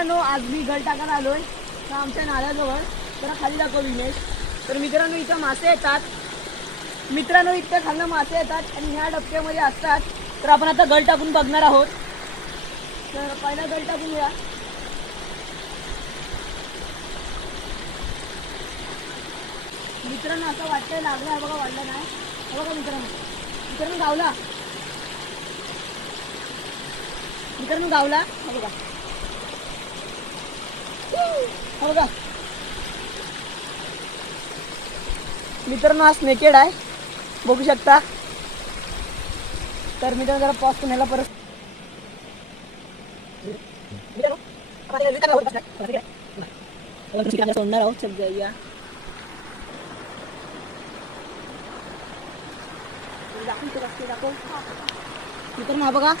मित्रांनो आज मी गळ टाकायला आलोय तर आमच्या नाल्याजवळ जरा खाली दाखव विनेश. तर मित्रांनो इथं मासे येतात. मित्रांनो इतक्या खालनं मासे येतात आणि ह्या डबक्यामध्ये असतात. तर आपण आता गळ टाकून बघणार आहोत. तर पहिला गळ टाकून घ्या. मित्रांनो असं वाटतंय लागला आहे बघा, वाढला नाही बघा मित्रांनो. मित्रांनो गावला, मित्रांनो गावला हा बघा, हा बघा मित्रांनो. हा स्नेकेड आहे बघू शकता. तर मित्रांनो जरा पॉज करून ह्याला परत सोडणार आहोत. चल जाऊया. मित्रांनो हा बघा